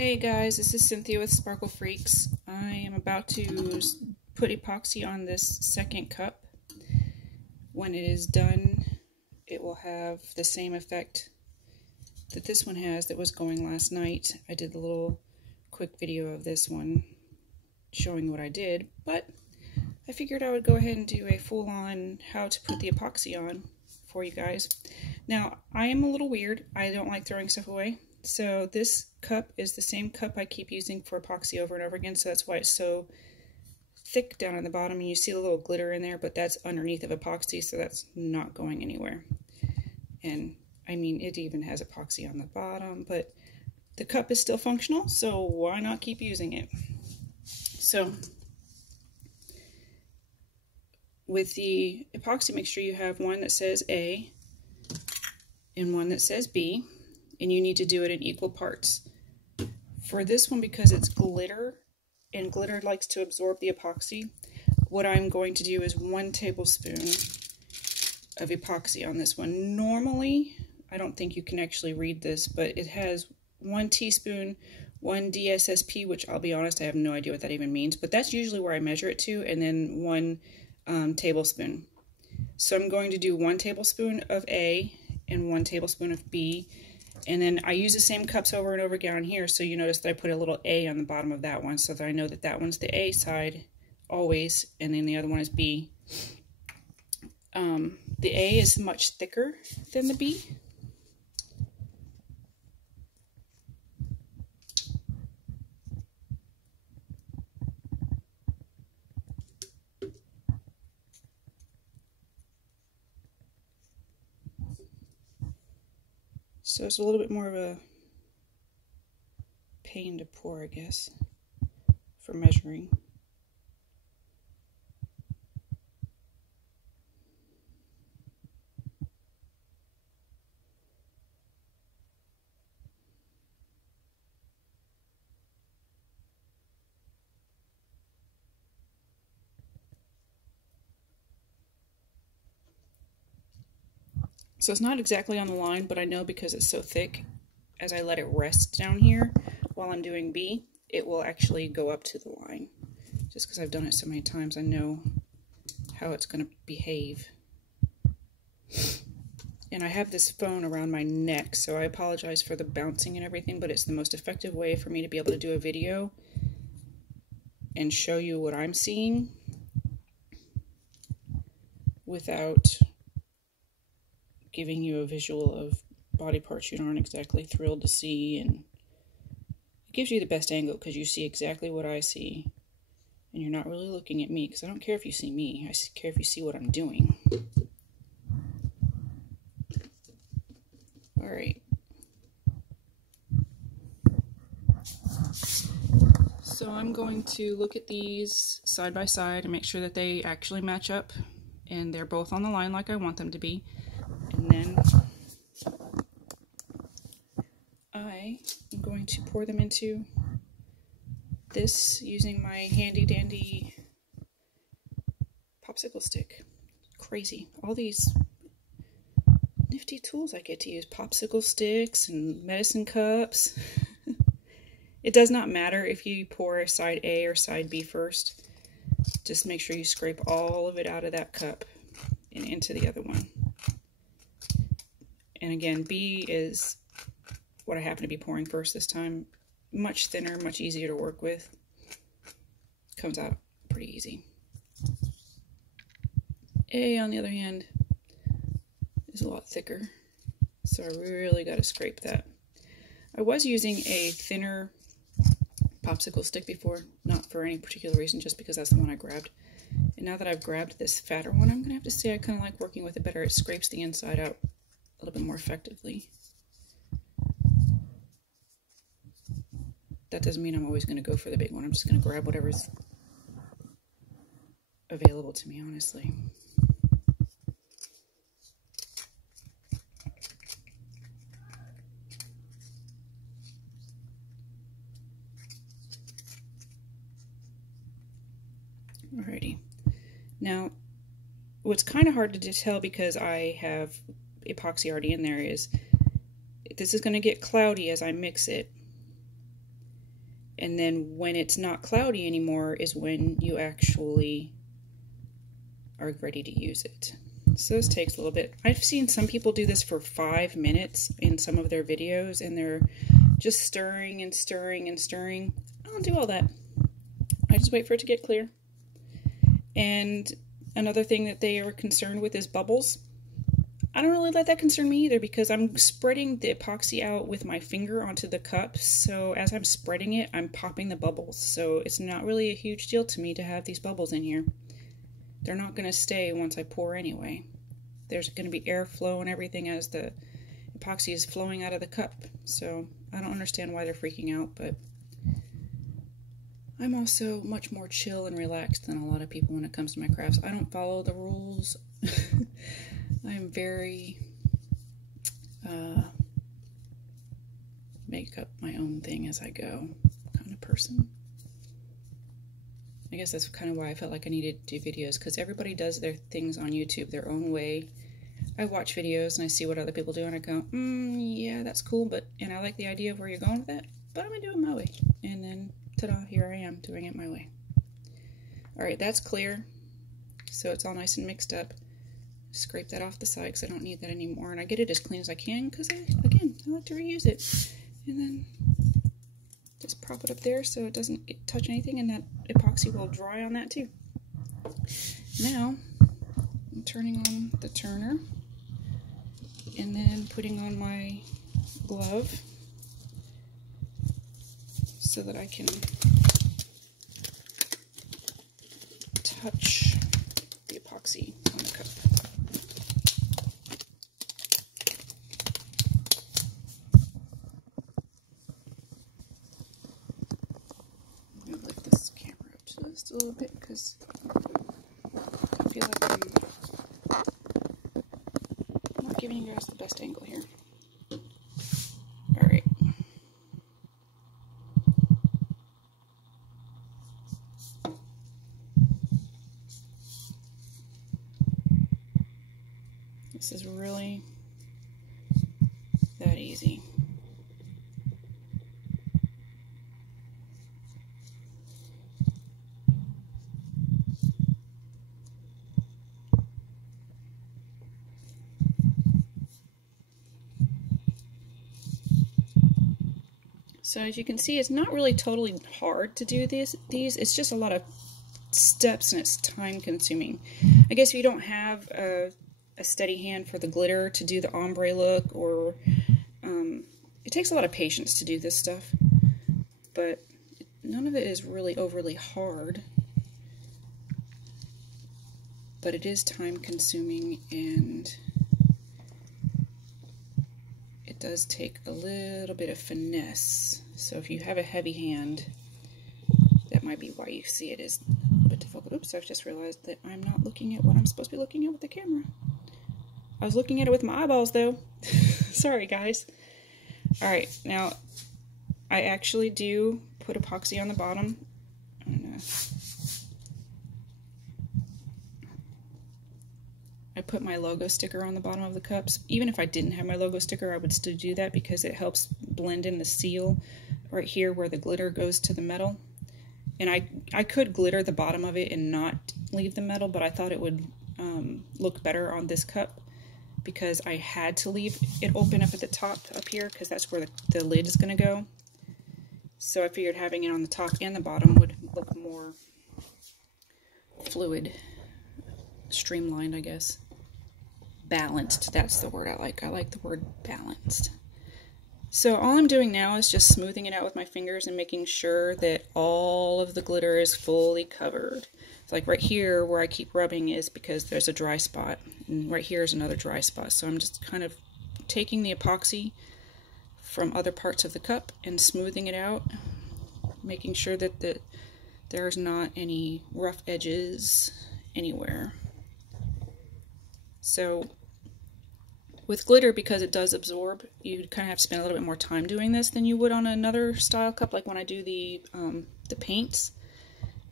Hey guys, this is Cynthia with Sparkle Freaks. I am about to put epoxy on this second cup. When it is done, it will have the same effect that this one has that was going last night. I did a little quick video of this one showing what I did, but I figured I would go ahead and do a full-on how to put the epoxy on for you guys. Now, I am a little weird. I don't like throwing stuff away. So this cup is the same cup I keep using for epoxy over and over again, so that's why it's so thick down at the bottom, and you see a little glitter in there, but that's underneath of epoxy, so that's not going anywhere. And I mean, it even has epoxy on the bottom, but the cup is still functional, so why not keep using it? So with the epoxy mixture, you have one that says A and one that says B, and you need to do it in equal parts. For this one, because it's glitter, and glitter likes to absorb the epoxy, what I'm going to do is 1 tablespoon of epoxy on this one. Normally, I don't think you can actually read this, but it has 1 teaspoon, 1 DSSP, which I'll be honest, I have no idea what that even means, but that's usually where I measure it to, and then 1 tablespoon. So I'm going to do 1 tablespoon of A and 1 tablespoon of B. And then I use the same cups over and over again here, so you notice that I put a little A on the bottom of that one, so that I know that that one's the A side always, and then the other one is B. The A is much thicker than the B. So it's a little bit more of a pain to pour, I guess, for measuring. So it's not exactly on the line, but I know because it's so thick, as I let it rest down here while I'm doing B, it will actually go up to the line. Just because I've done it so many times, I know how it's going to behave. And I have this phone around my neck, so I apologize for the bouncing and everything, but it's the most effective way for me to be able to do a video and show you what I'm seeing without giving you a visual of body parts you aren't exactly thrilled to see, and it gives you the best angle because you see exactly what I see, and you're not really looking at me, because I don't care if you see me, I care if you see what I'm doing. Alright. So I'm going to look at these side by side and make sure that they actually match up, and they're both on the line like I want them to be. And then I am going to pour them into this using my handy dandy popsicle stick. Crazy. All these nifty tools I get to use. Popsicle sticks and medicine cups. It does not matter if you pour side A or side B first. Just make sure you scrape all of it out of that cup and into the other one. And again, B is what I happen to be pouring first this time. Much thinner, much easier to work with. Comes out pretty easy. A, on the other hand, is a lot thicker. So I really got to scrape that. I was using a thinner popsicle stick before, not for any particular reason, just because that's the one I grabbed. And now that I've grabbed this fatter one, I'm going to have to say I kind of like working with it better. It scrapes the inside out a little bit more effectively. That doesn't mean I'm always going to go for the big one. I'm just going to grab whatever's available to me, honestly. Alrighty. Now, what's kind of hard to tell because I have epoxy already in there is this is going to get cloudy as I mix it. And then when it's not cloudy anymore is when you actually are ready to use it. So this takes a little bit. I've seen some people do this for 5 minutes in some of their videos, and they're just stirring and stirring and stirring. I don't do all that. I just wait for it to get clear. And another thing that they are concerned with is bubbles. I don't really let that concern me either, because I'm spreading the epoxy out with my finger onto the cup. So as I'm spreading it, I'm popping the bubbles. So it's not really a huge deal to me to have these bubbles in here. They're not going to stay once I pour anyway. There's going to be airflow and everything as the epoxy is flowing out of the cup. So I don't understand why they're freaking out, but I'm also much more chill and relaxed than a lot of people when it comes to my crafts. I don't follow the rules. I'm very make up my own thing as I go kind of person. I guess that's kind of why I felt like I needed to do videos, because everybody does their things on YouTube their own way. I watch videos and I see what other people do and I go, yeah, that's cool, and I like the idea of where you're going with that, but I'm gonna do it my way. And then, ta-da, here I am doing it my way. Alright, that's clear. So it's all nice and mixed up. Scrape that off the side because I don't need that anymore. And I get it as clean as I can because, I like to reuse it. And then just prop it up there so it doesn't touch anything, and that epoxy will dry on that too. Now, I'm turning on the turner and then putting on my glove so that I can touch the epoxy on the cup. I'm going to lift this camera up just a little bit because I feel like I'm not giving you guys the best angle here. Alright. This is really that easy. So as you can see, it's not really totally hard to do these. It's just a lot of steps and it's time consuming. I guess if you don't have a steady hand for the glitter to do the ombre look, or it takes a lot of patience to do this stuff, but none of it is really overly hard, but it is time consuming and it does take a little bit of finesse. So if you have a heavy hand, that might be why you see it is a little bit difficult. Oops, I've just realized that I'm not looking at what I'm supposed to be looking at with the camera. I was looking at it with my eyeballs though. Sorry guys. Alright, now I actually do put epoxy on the bottom. I put my logo sticker on the bottom of the cups. Even if I didn't have my logo sticker, I would still do that because it helps blend in the seal right here where the glitter goes to the metal. And I could glitter the bottom of it and not leave the metal, but I thought it would look better on this cup because I had to leave it open up at the top up here because that's where the lid is going to go. So I figured having it on the top and the bottom would look more fluid, streamlined, I guess. Balanced, that's the word I like. I like the word balanced. So all I'm doing now is just smoothing it out with my fingers and making sure that all of the glitter is fully covered. It's like right here where I keep rubbing is because there's a dry spot, and right here is another dry spot. So I'm just kind of taking the epoxy from other parts of the cup and smoothing it out, making sure that there's not any rough edges anywhere. So with glitter, because it does absorb, you kind of have to spend a little bit more time doing this than you would on another style cup. Like when I do the paints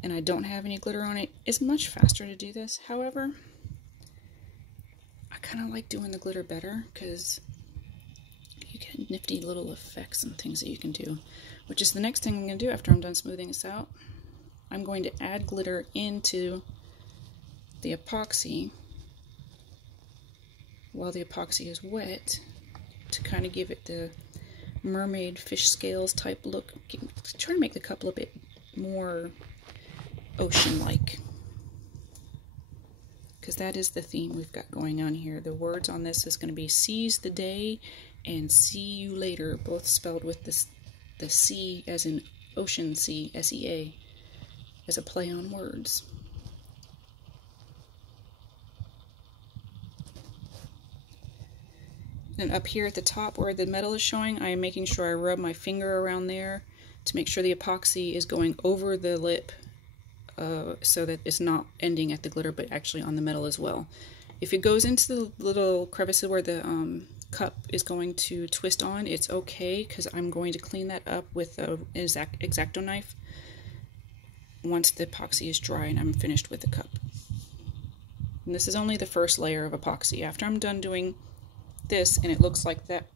and I don't have any glitter on it, it's much faster to do this. However, I kind of like doing the glitter better because you can nifty little effects and things that you can do, which is the next thing I'm going to do after I'm done smoothing this out. I'm going to add glitter into the epoxy while the epoxy is wet to kind of give it the mermaid fish scales type look. Try to make the cup a little bit more ocean-like, because that is the theme we've got going on here. The words on this is going to be seize the day and see you later, both spelled with the C as in ocean sea, S-E-A, as a play on words. And up here at the top where the metal is showing, I am making sure I rub my finger around there to make sure the epoxy is going over the lip so that it's not ending at the glitter but actually on the metal as well. If it goes into the little crevices where the cup is going to twist on, it's okay, because I'm going to clean that up with an X-Acto knife once the epoxy is dry and I'm finished with the cup. And this is only the first layer of epoxy. After I'm done doing this and it looks like that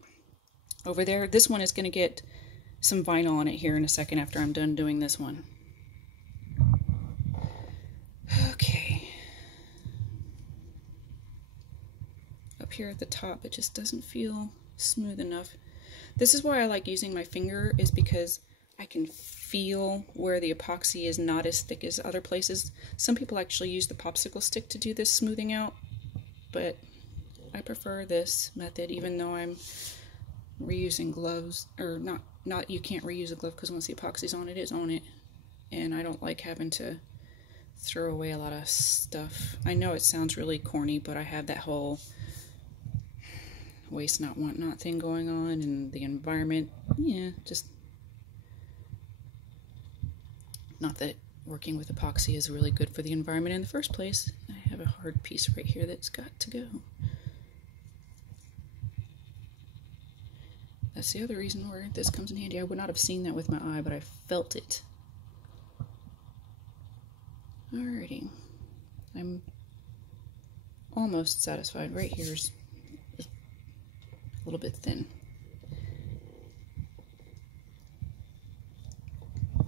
over there, this one is going to get some vinyl on it here in a second after I'm done doing this one. Okay. Up here at the top, it just doesn't feel smooth enough. This is why I like using my finger, is because I can feel where the epoxy is not as thick as other places. Some people actually use the popsicle stick to do this smoothing out, but I prefer this method, even though I'm reusing gloves, or not you can't reuse a glove because once the epoxy's on it, it's on it, and I don't like having to throw away a lot of stuff. I know it sounds really corny, but I have that whole waste not want not thing going on, and the environment, yeah, just not that working with epoxy is really good for the environment in the first place. I have a hard piece right here that's got to go. That's the other reason where this comes in handy. I would not have seen that with my eye, but I felt it. Alrighty. I'm almost satisfied. Right here's a little bit thin.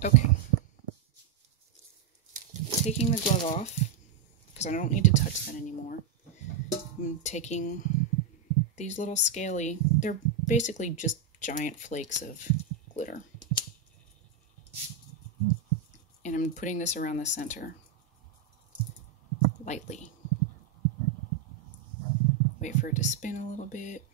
Okay. Taking the glove off, because I don't need to touch that anymore. I'm taking these little scaly, they're basically just giant flakes of glitter. And I'm putting this around the center, lightly. Wait for it to spin a little bit.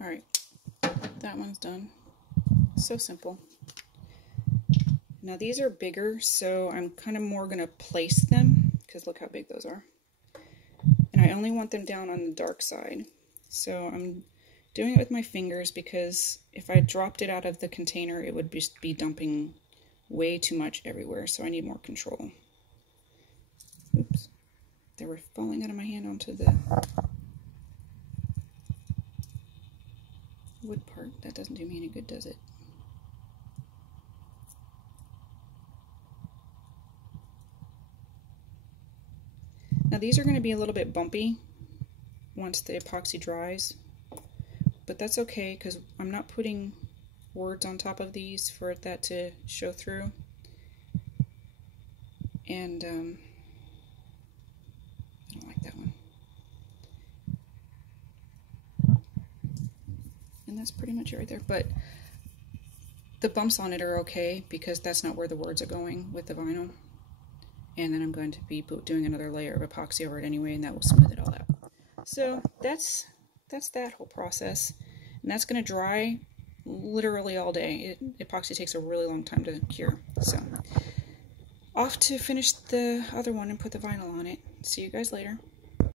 Alright, that one's done. So simple. Now these are bigger, so I'm kind of more going to place them, because look how big those are. And I only want them down on the dark side. So I'm doing it with my fingers, because if I dropped it out of the container, it would just be dumping way too much everywhere, so I need more control. Oops. They were falling out of my hand onto the wood part. That doesn't do me any good, does it? Now these are going to be a little bit bumpy once the epoxy dries, but that's okay because I'm not putting words on top of these for that to show through. And I don't like that one. And that's pretty much it right there. But the bumps on it are okay because that's not where the words are going with the vinyl. And then I'm going to be doing another layer of epoxy over it anyway, and that will smooth it all out. So that's that whole process. And that's going to dry literally all day. Epoxy takes a really long time to cure. So off to finish the other one and put the vinyl on it. See you guys later.